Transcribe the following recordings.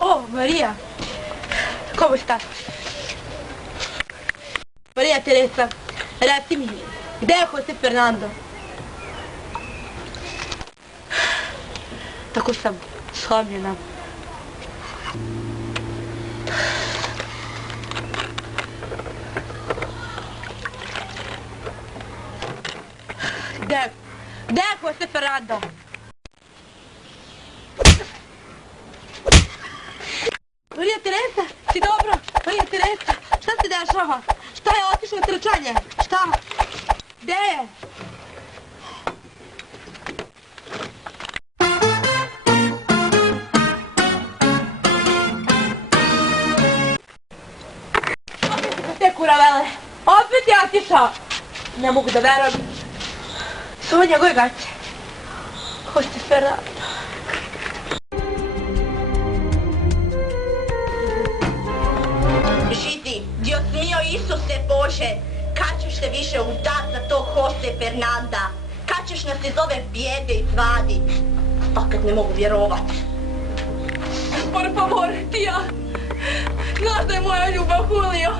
Oh, Maria, come sta? Maria Teresa, recimi, gde je Jose Fernando? Tako sam slomljena. Gde je Jose Fernando? Marija Teresa, si dobro? Marija Teresa, šta se dešava? Šta je otišlo trčanje? Šta? Gde je? Te kuravele, opet je otišao. Ne mogu da verujem. Su ovo njegove gaće. Jose Fernando. Židi, Dios mio Isuse Bože, kad ćeš se više udat za tog Jose Fernanda? Kad ćeš nas iz ove bijede izvadit? Fakat ne mogu vjerovat. Por favor, tija, znaš da je moja ljubav Julio.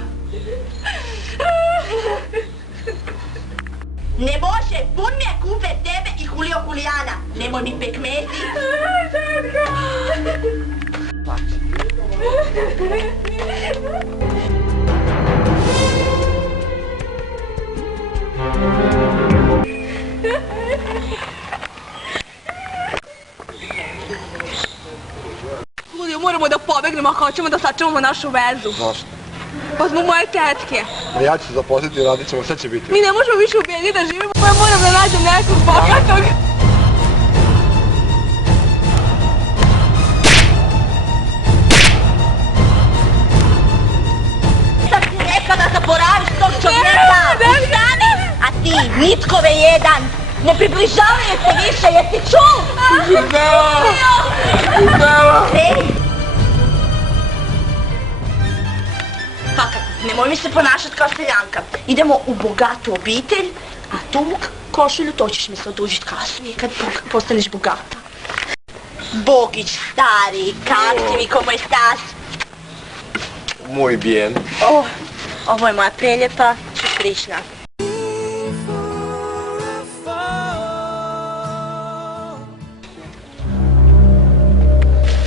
Ne može, pun mi je kupe tebe i Julio Julijana. Nemoj mi pekmezi. Julio, moramo da pobegnemo ako hoćemo da sačuvamo našu vezu. Zašto? Pa zbog moje tetke. Ma ja ću se zaposliti i radit ćemo, sve će biti. Mi ne možemo više u bijedi da živimo, ja moram da nađem nekog bogatog. Sad ti rekao da zaboraviš tog čovjeka. Ustani! A ti, nitkove jedan, ne približavaj se više, jesi čul? Gisela! Gisela! Ej! Fakat, nemoj mi se ponašat kao seljanka. Idemo u bogatu obitelj, a tu košulju to ćeš mi se odužit kasnije kad postaneš bogata. Bogić, stari, kak ti mi, como estás? Muy bien. Oh, ovo je moja preljepa sestrična.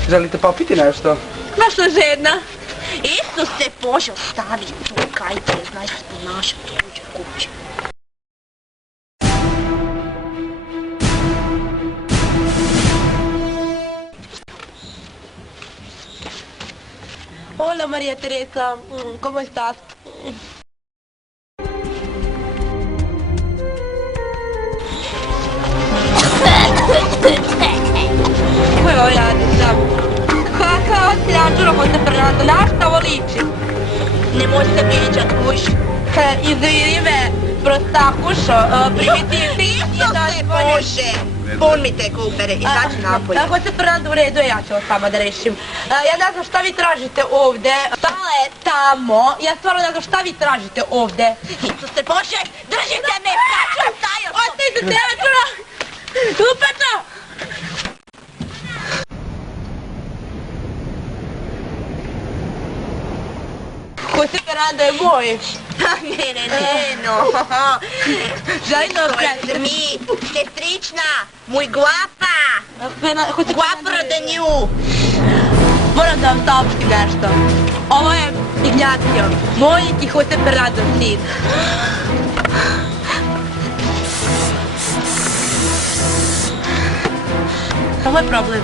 Želite popiti nešto? Baš sam žedna. Isuse Bože, ostavi tu, kaj te, znaš se ponašat u tuđoj kući. Hola María Teresa, ¿cómo estás? Koja ovo radica? Kakav sljančuro Jose Fernando, na šta ovo liči? Nemoj se viđat, kuš. Izvini me, prostakušo, primitivni. Isuse Bože, pun mi te kupere, izađi napolje. Jose Fernando, u redu, ja ću ovo sama da rešim. Ja ne znam šta vi tražite ovde. Stala je tamo, ja stvarno ne znam šta vi tražite ovde. Isuse Bože, držite me, kaču, stajao sam. Ostaje se tebe, čura! Lupeto! Jose Fernando je moj. Ne, no. Želim da To je mi, sestrična, moj guapa. Guapro de nju. Moram da vam saopštim nešto. Ovo je Ignacio, moj i Jose Fernando sin. Ovo je problem.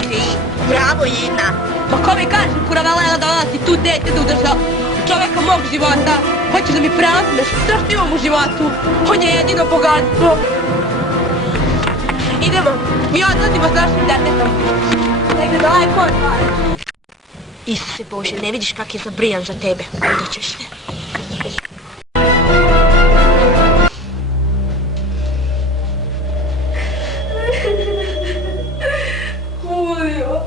Ti, bravo jedna. Pa ko mi kažem, kuravala da ona si tu dete da udrža čoveka mog života. Hoćeš da mi preozmeš sve što imam u životu. On je jedino bogatstvo. Idemo, mi odlazimo s našim detetom. Negde daleko od vas. Isuse Bože, ne vidiš kak je zabrijan za tebe. Onda ćeš se. Julio,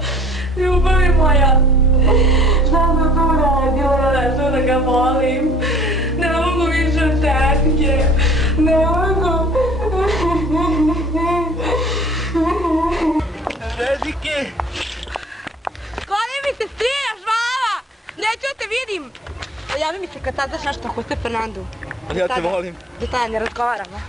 ljubavi moja. Znam da to uradila nešto da ga volim. Ne mogu više od tetke. Ne mogu. Rezike! Koli mi se smiješ, mama? Neću da te vidim. Javi mi se kad sad znaš nešto Jose Fernandu. Ja te volim. Da tada ne razgovaramo.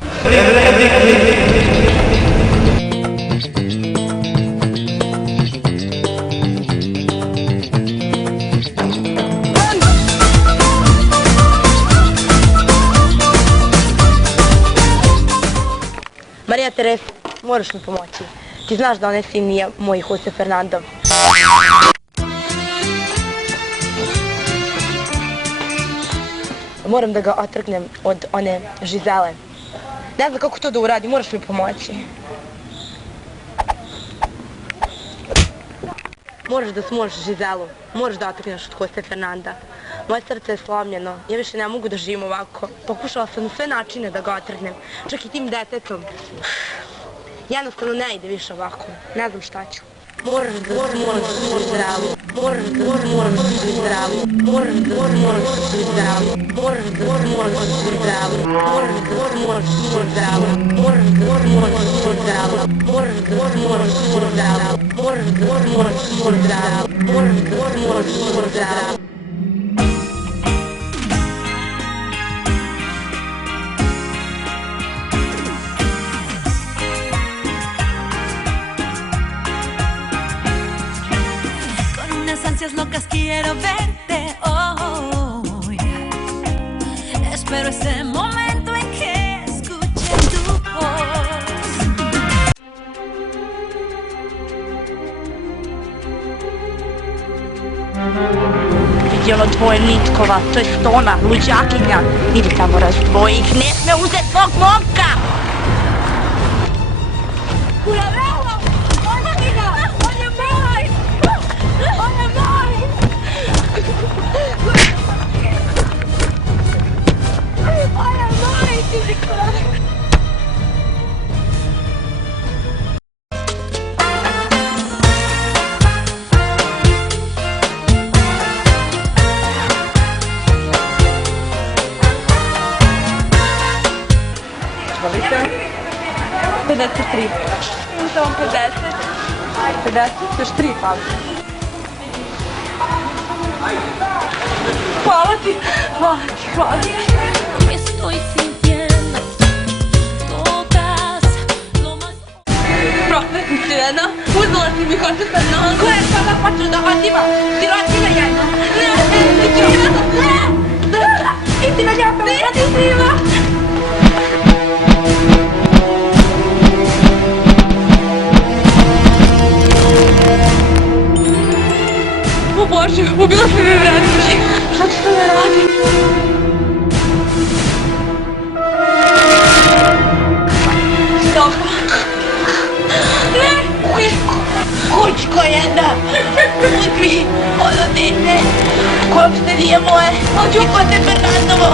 Marija Teresa, moraš mi pomoći. Ti znaš da onaj sin nije moj Jose Fernandov. Moram da ga otrgnem od one Žizele. Ne znam kako to da uradi, moraš mi pomoći. Moraš da smoliš Žizelu, moraš da otrgneš od Jose Fernanda. Moje srce je slomljeno, ja više ne mogu da živim ovako. Pokušala sam na sve načine da ga otrgnem, čak i tim detetom. Jednostavno ne ide više ovako, ne znam šta ću. Moraš da smoliš Žizelu, moraš da smoliš Žizelu, moraš da smoliš Žizelu, moraš da smoliš Žizelu, moraš da smoliš Žizelu, moraš da smoliš Žizelu, moraš da smoliš Žizelu, moraš da smoliš Žizelu, moraš da smoliš Žizelu. Ansias locas quiero verte hoy. Espero ese momento en que escuche tu voz. Vidi ono dvoje nitkova, to je Stona, luđakinja. Idi tamo razdvoji ih, ne sme uzeti svog momka! Kurabelo! Ođe mi ga! On je moj! On je moj! On je moj! Ti si kurabelo! Volite? 53. Imam samo 50. 50? Još 3 fali. Hvala ti! Hvala ti, hvala ti! Estoy sintiendo, tocas lo más. Prokletnici jedna, uzela si mi Jose Fernando. Ko je sada počeo da otima? Sirotina jedna. Ne, istina ljapa, radi snima. O Bože, ubila si me vratići. Šta ću sada raditi? Stop. Ne! Kućko jedna! Uzmi ono dete! Uopšte nije moje! Jose Fernandovo!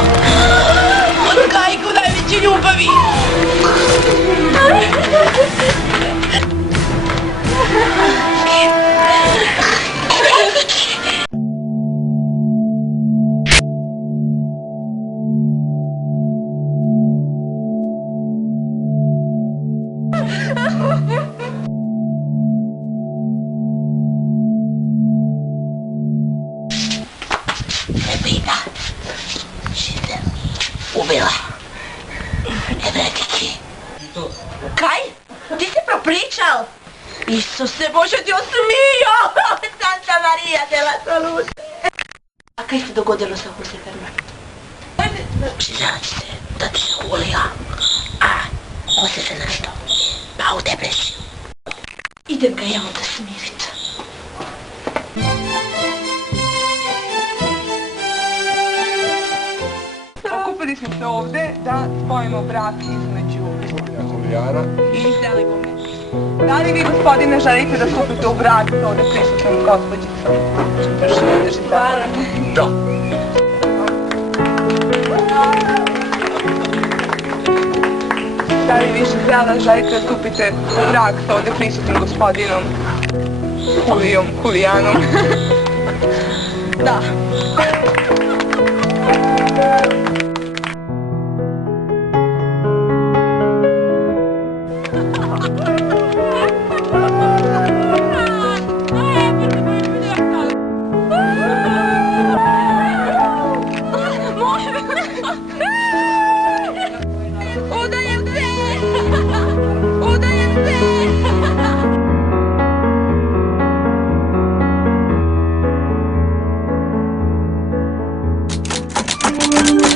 Od kajku najveće ljubavi! Nebina, Žizela ubila. Evretiki. Kaj? Ti si propričal? Isuse Bože, Dios mio! Santa Maria de la Salud! A kaj se dogodilo sa Jose Fernando? Žizela ti se da ti se hulija, a Jose Fernando pa u depresiju. Idem ga ja onda smirit. Okupili smo se ovde da spojimo brak između Julijana. i Zelibome. Da li vi, gospodine, želite da stupite u brak sa ovde prisutnom gospođicom? Žizela. Da. Da li vi, Žizela, želite da stupite u brak sa ovde prisutnim gospodinom Julijanom? Da. Thank